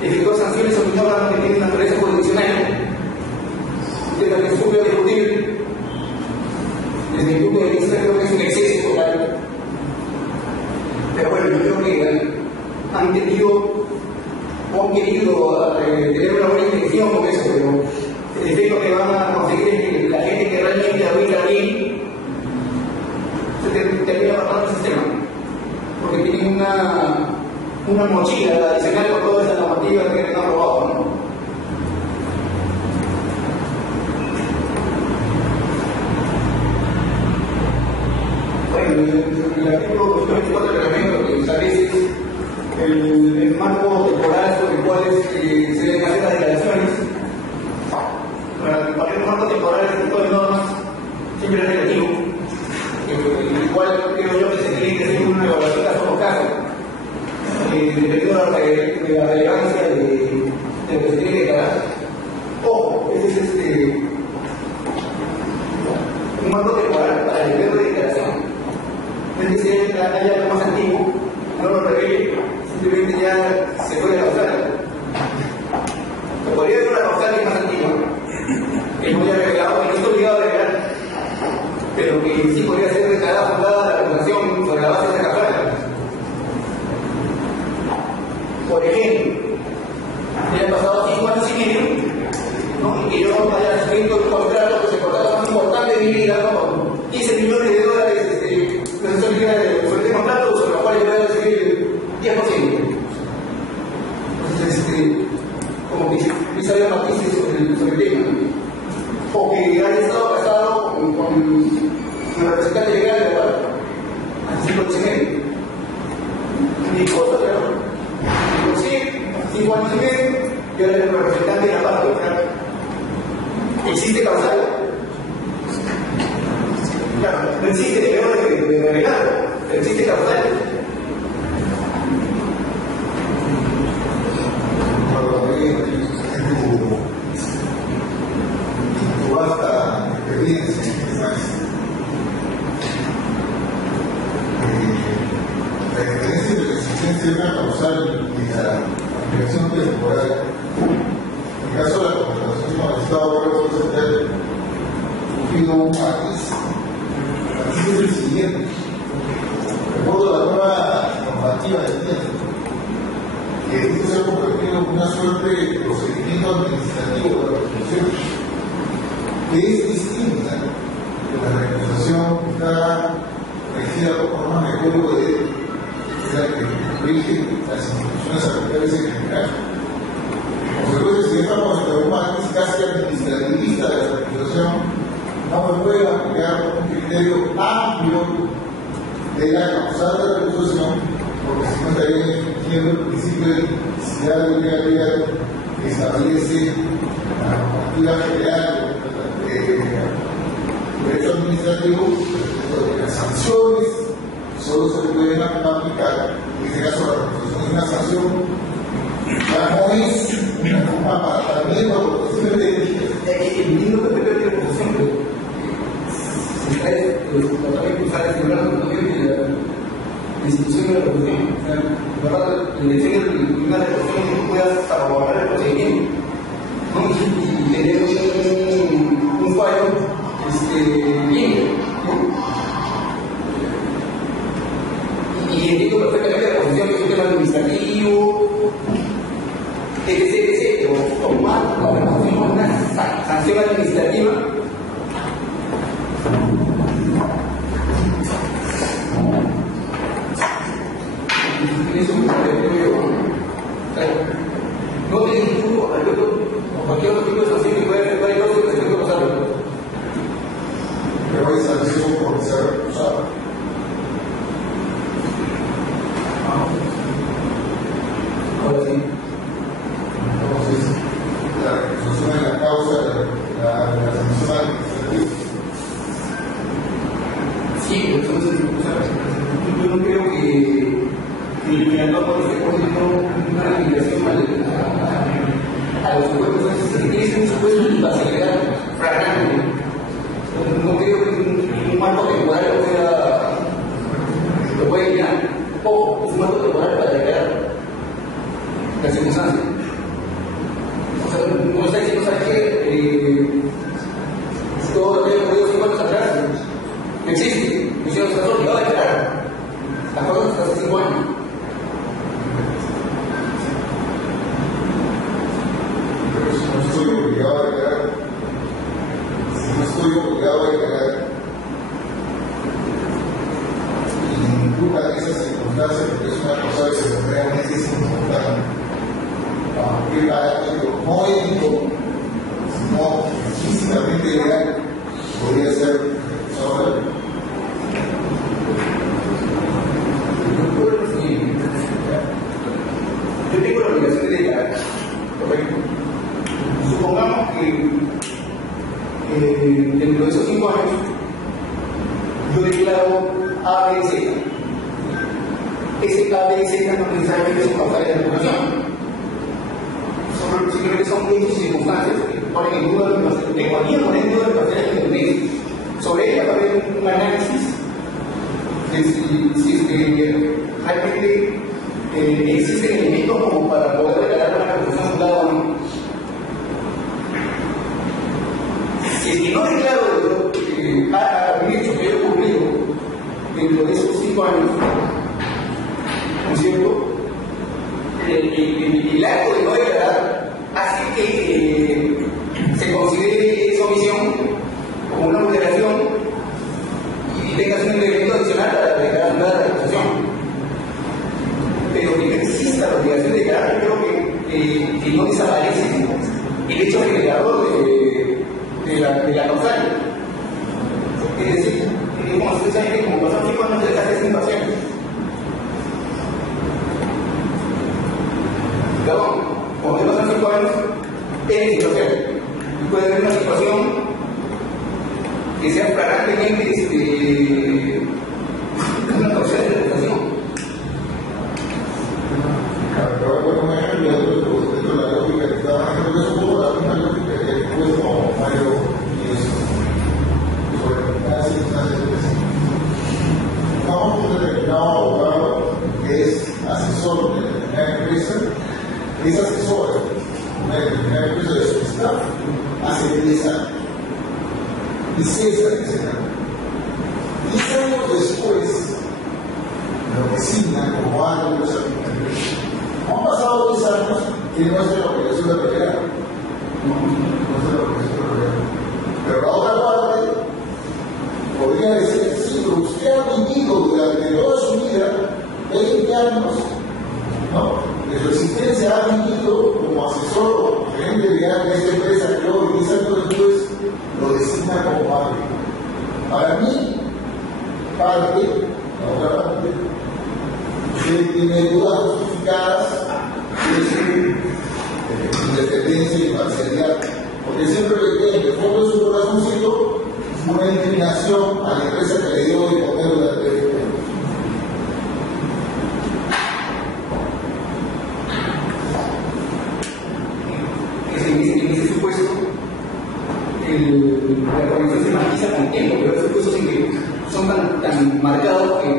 efectuar sanciones sobre un órgano que tiene naturaleza jurisdiccional, de lo que es súper discutible. Desde mi punto de vista creo que es un exceso total. Pero bueno, yo entendido o han querido tener una buena intención con eso, pero el efecto que van a conseguir es que la gente que realmente aplica bien se termina matando el sistema, porque tienen una mochila adicional con todas esas normativas que han aprobado, ¿no? Bueno, el artículo 224 del reglamento lo que establece el marco temporal sobre el cual se deben hacer las declaraciones. Para el marco temporal este tipo de normas siempre es relativo. Igual creo yo que se tiene que hacer una evaluación caso por caso, dependiendo de la relevancia de lo que se tiene que declarar. Ojo, ese es un marco temporal para el periodo de declaración. No es que haya algo más antiguo, no lo revele, simplemente ya se puede causar. O podría haber una causal que es más antigua, que no haya revelado, que no está obligado a revelar, pero que sí podría ser declarada fundada la acusación sobre la base de esa causal. Por ejemplo, me han pasado 5 años y medio, ¿no? Y que yo haya escrito un contrato que se contrato más importante de mi vida, ¿no? Con 15 millones de dólares, sobre el contrato sobre el cual yo voy a recibir el 10%. Entonces, como que quizá haya matices sobre el tema. O que haya estado casado con una representante legal de igual, hace 5 años y medio. Mi esposa, pero sí, 5 años y medio, yo era el representante de la parte. ¿Existe causal? Claro, no existe deber de revelar, pero existe causal. Tu vasta experiencia, la diferencia entre la existencia de una causal y la aplicación temporal, en el caso de la contratación con el Estado, puede ser sufrido un matiz. Es el siguiente. De acuerdo a la nueva normativa del tiempo, que esto se ha convertido en una suerte de procedimiento administrativo de la recusación, que es distinta de la recusación que está regida por normas de código de ética, que es la que rige las instituciones arbitrarias en general. Por consecuencia, si estamos en un matiz casi administrativista de la recusación, no me puede aplicar un criterio amplio de la causal de recusación, porque si no estaría infringiendo el principio de necesidad de legalidad que establece la normativa general de derecho administrativo, de las sanciones solo se pueden aplicar. En este caso, la recusación es una sanción, ya no es un apartamiento, porque simplemente El mismo que permite la recusación, los también usar el tribunal de la institución de la recusación. O sea, el diseño de una recusación que pueda salvaguardar el procedimiento, ¿no? Y tener un fallo limpio, ¿no? Y entiendo perfectamente la recusación que es un tema administrativo, etc. O tomar la recusación como una sanción administrativa. No tiene ningún cualquier otro tipo de sanción que pueda afectar el caso que se puede pasar. pero hay sanción por ser recusado. Ahora sí. Entonces, la recusación es la causa de la sanción administrativa. Sí, entonces, yo no creo que el norma esté poniendo una limitación a los supuestos. Si tienes un supuesto de facilidad fragante, no creo que un marco temporal lo pueda eliminar. O es un marco temporal para declarar la circunstancia. O sea, no está diciendo, ¿sabes qué? Todo lo que hemos podido 5 años atrás no existe. No estás obligado a declarar. Las cosas hasta hace 5 años. qué carácter no ético, sino físicamente legal podría ser sobre. Yo tengo la obligación de declarar, correcto. Supongamos que dentro de esos 5 años yo declaro A, B y Z. Ese A, B y Z no necesariamente son causales de la población. Simplemente son hechos y circunstancias que ponen en duda que podrían poner en duda el parcial de internet. Sobre ella va a haber un análisis de si es que realmente existen elementos como para poder declarar una conclusión fundada o no. Si es que no declaro un hecho que haya ocurrido dentro de esos 5 años, ¿no es cierto? El acto de no declarar hace que se considere esa omisión como una vulneración y tengas un elemento adicional para declarar una recusación. Pero que no exista la obligación de declarar, yo creo que no desaparece el hecho generador de la causal. Es decir, como ustedes saben que como pasaron 5 años de las imparciales. Perdón, cuando pasan 5 años, es situación. Puede haber una situación que sea flagrantemente una causal de reputación. Pero bueno, un ejemplo dentro de la lógica que estaba haciendo, es un poco la misma lógica que después como Mario y eso, sobre cada circunstancia específica. Vamos a un determinado abogado que es asesor de determinada empresa, es asesor de una determinada empresa de su staff hace 10 años y cesa en ese año. 10 años después lo designa como algo de esa empresa. Han pasado 10 años y no es de la obligación de pelear. No es de la obligación de pelear. Pero la otra parte podría decir, sí, pero usted ha vivido durante toda su vida 20 años, ¿no? De su existencia ha vivido como asesor o gerente legal de esta empresa que luego 10 años después lo designa como padre. Para mí, parte, la otra parte, usted tiene dudas justificadas de su independencia y imparcialidad, porque siempre le tiene que fondo de su corazoncito una inclinación a la empresa que le dio de comer durante 20 años. En ese supuesto, la organización se matiza con tiempo, pero esos supuestos en que son tan marcados que,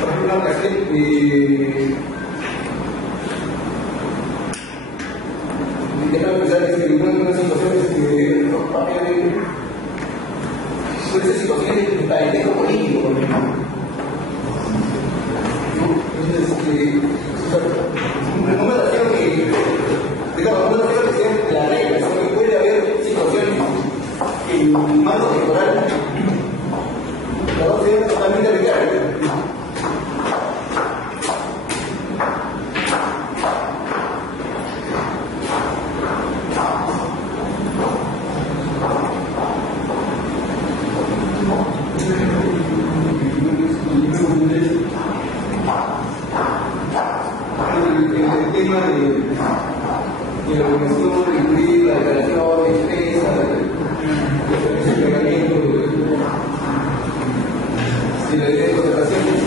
por ejemplo, una ocasión déjame pensar que en una situación que los papeles suele ser situaciones de parentesco político, por ejemplo. Entonces, no me refiero que sea la regla, sino que puede haber situaciones que en el mando temporal la va a ser totalmente arbitraria. El tema de la organización, incluir la declaración de empresa, el plegamiento de la ley de contrataciones.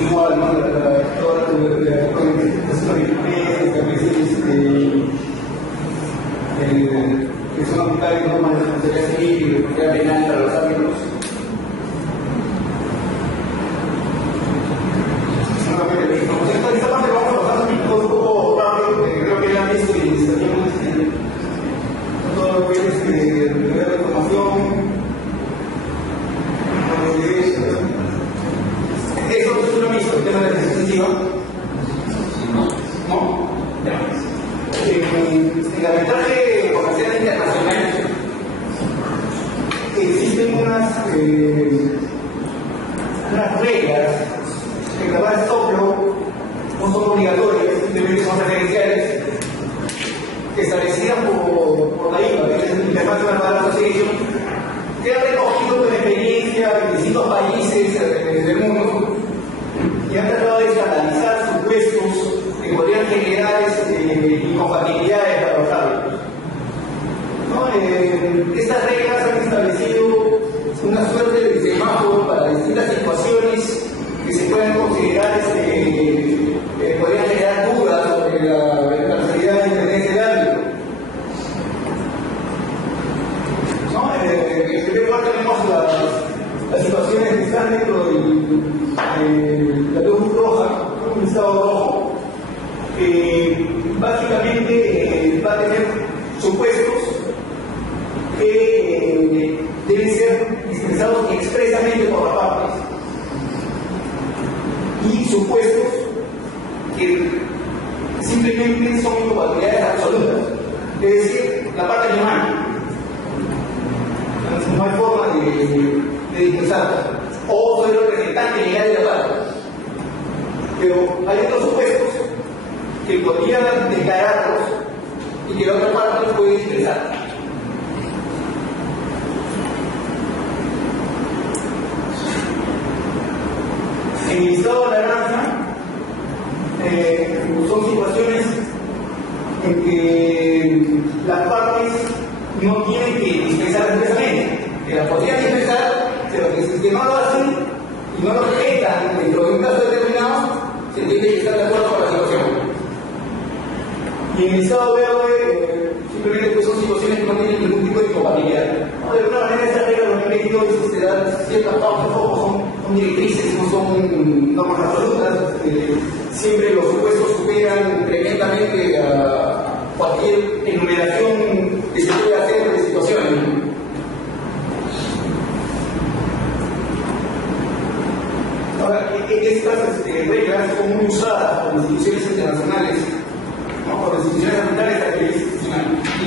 Igual, ¿no? Toda la organización de empresas, que son aplicables normas de responsabilidad civil y responsabilidad penal para los árbitros. Esta parte vamos a pasar un poco rápido, creo que ya han visto y estaríamos todo lo que es recuperar la información, eso no lo han visto, el tema de la decisión sensiva. ¿No? Ya. En el arbitraje comercial internacional unas reglas que capaz de soplo no son obligatorias, simplemente son referenciales, establecidas por la IVA, que es el International Bar Association, que ha recogido con experiencia en distintos países del mundo y han tratado de estandarizar supuestos que podrían generar incompatibilidades para los árbitros. Estas reglas han establecido una suerte de semáforo para distintas situaciones que se pueden considerar podrían generar dudas sobre la imparcialidad e independencia del árbitro. En primer lugar tenemos las situaciones que están dentro de la luz roja, un listado rojo, que básicamente va a tener supuestos que deben ser dispensados expresamente por las partes y supuestos que simplemente son incompatibilidades absolutas, es decir, la parte alemana. No hay forma de dispensarlas, o soy el representante legal de la parte. Pero hay otros supuestos que podrían declararlos y que la otra parte los puede dispensar. En el estado de naranja son situaciones en que las partes no tienen que dispensar expresamente, que las podrían dispensar, pero que no lo hacen y no lo respetan dentro de un caso determinado, se tiene que estar de acuerdo con la situación. Y en el estado verde, simplemente pues son situaciones que no tienen ningún tipo de incompatibilidad. De alguna manera, esas reglas lo que he leído es que dan ciertas pautas, son directrices, no son normas absolutas. Siempre los supuestos superan tremendamente a cualquier enumeración que se puede hacer de situaciones. Ahora, estas reglas son muy usadas por instituciones internacionales, ¿no? Por instituciones arbitrales a nivel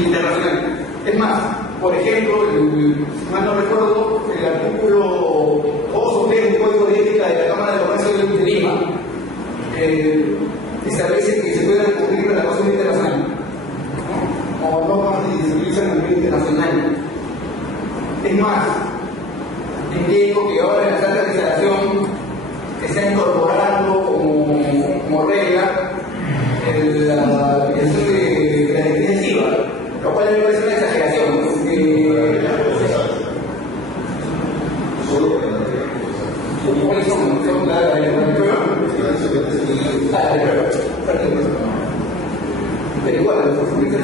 internacional. Es más, por ejemplo, si mal no recuerdo, el artículo 2 o 3 del Código de Ética de la Cámara de Comercio de Lima establece que se puede recurrir a la Corte Internacional, ¿no? O normas que se utilizan a nivel internacional. Es más, entiendo que ahora en la Santa Declaración está incorporando como regla la aplicación de la defensiva, lo cual me parece una exageración. ¿Cuáles son la pero igual, la profundidad.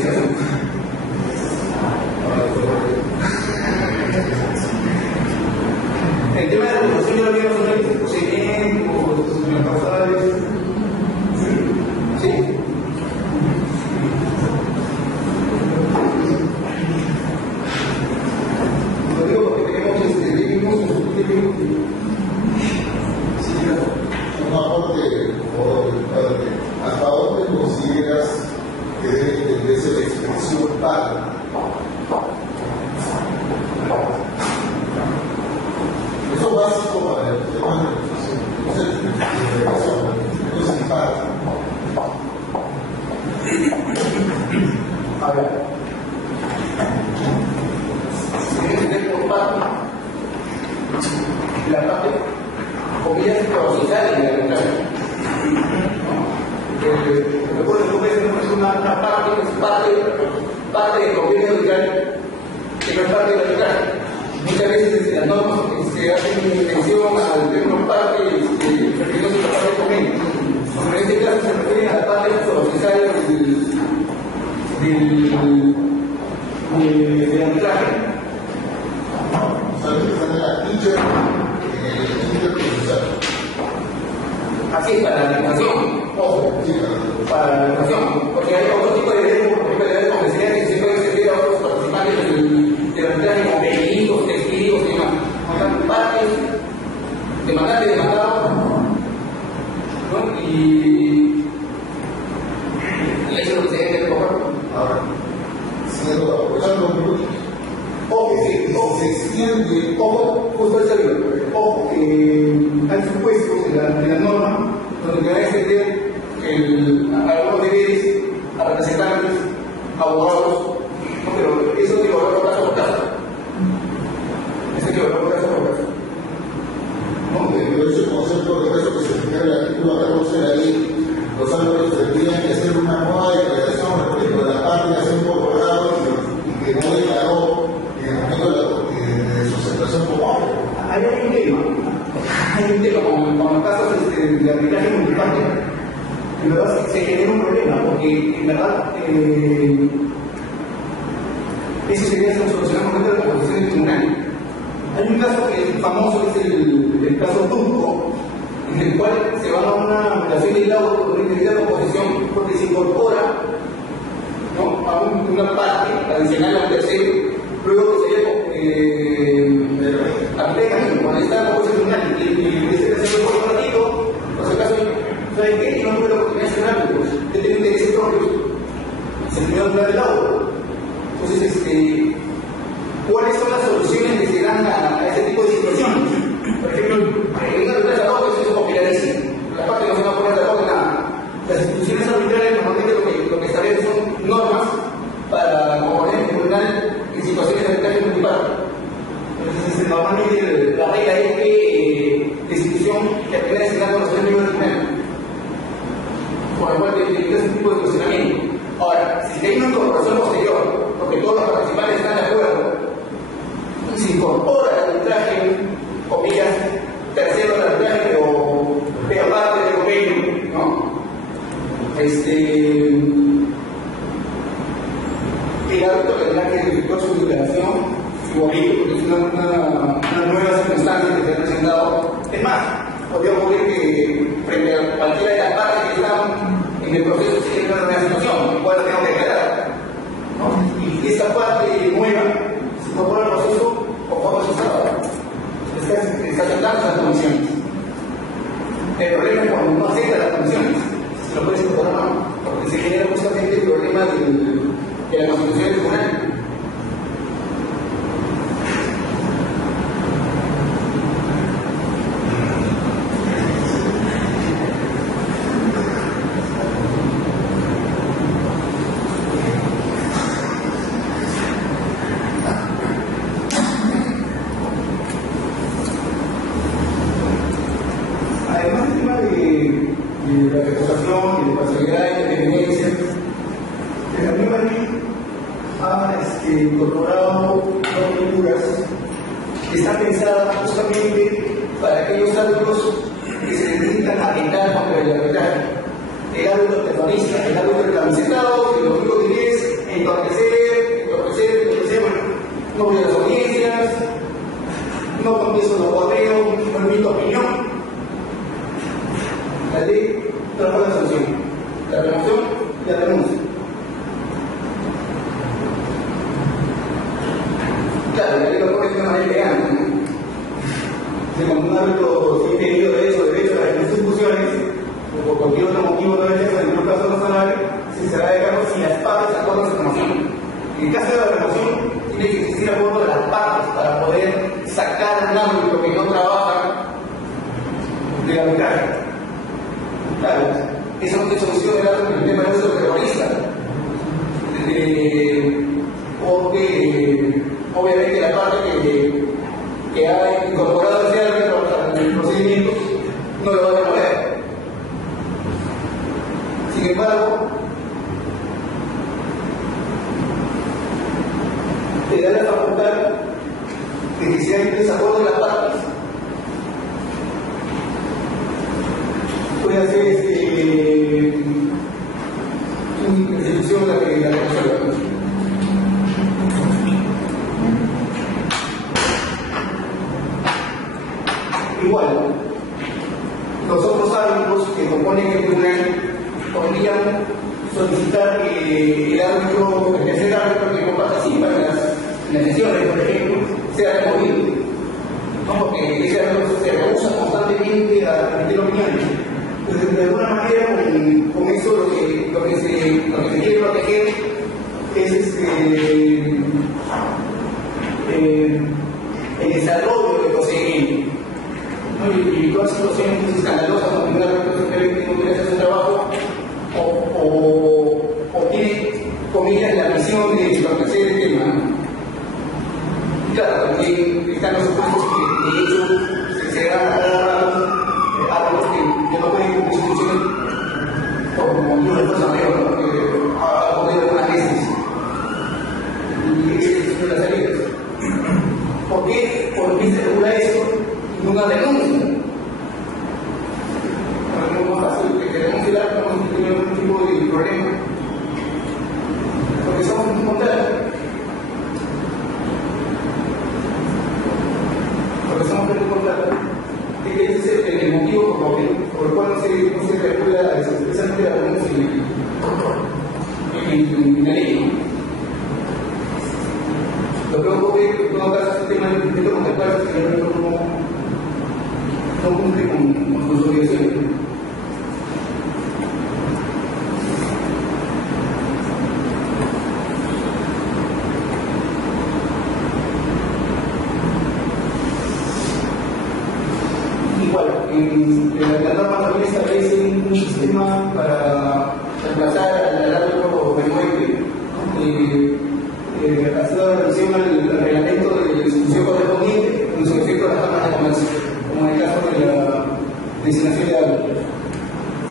El tema de la construcción de la vida nacional es procedimiento, los causales. ¿Sí? Lo digo porque tenemos un aporte, ¿hasta dónde consideras que debe entenderse la expresión parte? Eso es básico para el tema de relación. Entonces, parte. A ver. Si debe ser por parte, la parte, comillas, procesal en la democracia. Recuerdo que es una parte que es parte del gobierno neutral, que no es parte de la democracia. Muchas veces las normas se hacen mención al término parte refiriéndose a la parte convenio. En este caso se refiere a la parte procesal del arbitraje. Así es, para la negociación, ojo, para la negociación, porque hay otro tipo de derechos, por ejemplo, de derechos convencionales que se pueden servir a otros participantes del arbitraje como peritos, testigos y demás. Partes, demandante y demandado, ¿no? Y eso es lo que se debe recoger. Ahora, siendo aprovechando un minuto. Ojo, sí, ojo. se extiende. Ojo, justo ese libro. Ojo, hay supuestos en la norma donde te va a extender algunos deberes a representantes, abogados, no, pero eso te lo va a caso por caso. Eso te lo va a caso por caso. No, pero ese concepto de caso que se refiere al artículo 14 de la ley, los árbitros tendrían que hacer una nueva declaración respecto de la parte que se ha incorporado y que no declaró en el momento de su aceptación como árbitro. Hay un tema con los casos de arbitraje municipal, en verdad se genera un problema, porque en verdad eso sería solucionar con la composición del tribunal. Hay un caso que es famoso, que es el caso Turco, en el cual se va a una relación de laudo con una composición porque se incorpora, ¿no?, a una parte adicional a un tercero, luego que sería aplica cuando está la composición tribunal y ese tercero por un ratito, por si acaso, ¿sabes qué? Y no tuve la oportunidad de hacer algo, yo tengo intereses propios, se terminó el plan del laudo. Entonces, ¿cuáles son las soluciones que se dan a ese tipo de situaciones? Por ejemplo, en una arbitraje ad hoc eso es compiladísimo. La parte no se va a poner de acuerdo en nada. Las instituciones arbitrales normalmente lo que establecen son normas para componer el tribunal en situaciones de arbitraje municipal. Entonces, normalmente la regla es que la institución que aprende a asignar con los 3 miembros del tribunal. Por lo cual, es un tipo de cuestionamiento. Ahora, si hay una incorporación posterior, porque todos los participantes están de acuerdo, y se incorpora el arbitraje, comillas, tercero del arbitraje, pero parte del convenio, ¿no? El árbitro tendrá que efectuar su declaración igualito, porque es una nueva circunstancia que se ha presentado. Es más, podría ocurrir que frente a cualquiera de las partes que están en el proceso se tiene una situación, igual la tengo que declarar, ¿no? Y esa parte nueva se incorpora al proceso conforme se estaba. Está aceptando las condiciones. El problema es cuando no acepta las condiciones, se lo puede incorporar o no, porque se genera justamente el problema de la constitución del tribunal. La reputación, de imparcialidad y independencia, la nueva ley ha incorporado dos figuras que están pensadas justamente para aquellos árbitros que se dedican a atentar contra el arbitraje. El árbitro terrorista, el árbitro camisetado, que lo único que quiere es entorpecer, bueno, no voy a las audiencias, no confieso los correos, no emito opinión. La ley trajo la sanción, la remoción y la renuncia. Claro, la ley lo pone de una manera elegante, ¿no? Si cuando un árbitro tiene pedido derecho a las instituciones, o por cualquier otro motivo no es eso, en un caso nacional, se será de cargo si las partes acuerdan su remoción. En el caso de la remoción, tiene que existir acuerdo de las partes para poder sacar un árbitro que no trabaja del arbitraje. Claro, eso no te soluciona el tema del uso terrorista. Porque obviamente la parte que ha incorporado ese árbitro al procedimiento no lo va a demoler. Sin embargo, te da la facultad de que si hay desacuerdo de las partes, puede hacer una institución la que resuelva. Igual, los otros árbitros que componen el tribunal podrían solicitar que el árbitro, el tercer árbitro que no participa en las sesiones, por ejemplo, sea removido, ¿no? Porque ese árbitro se rehúsa constantemente a emitir opiniones. Entonces, de alguna manera, con eso lo que se quiere proteger es el desarrollo del procedimiento. ¿No? Y todas situaciones escandalosas donde una persona no quiere hacer su trabajo o tiene, comillas, la misión de entorpecer el tema. ¿No? Y claro, también están los supuestos que de hecho se van a dar árboles que no pueden cumplir su función por motivos de fuerza mayor, ¿no? Que ha ocurrido algunas veces. Y esa es una de las salidas. ¿Por qué se regula eso y nunca denuncia? No es más fácil que denunciar, no vamos a tener algún tipo de problema. Porque somos un contrario. Porque somos un contrario. Ese es el motivo por el cual no se regula especialmente la denuncia en la ley. Lo que ocurre en todo caso es el tema del conflicto contractual, que no cumple con sus obligaciones. Igual, la norma también establece un sistema para reemplazar al árbitro remueve. Haciendo relación al reglamento de la institución correspondiente con su efecto a las cámaras de comercio, como en el caso de la designación de árbitros.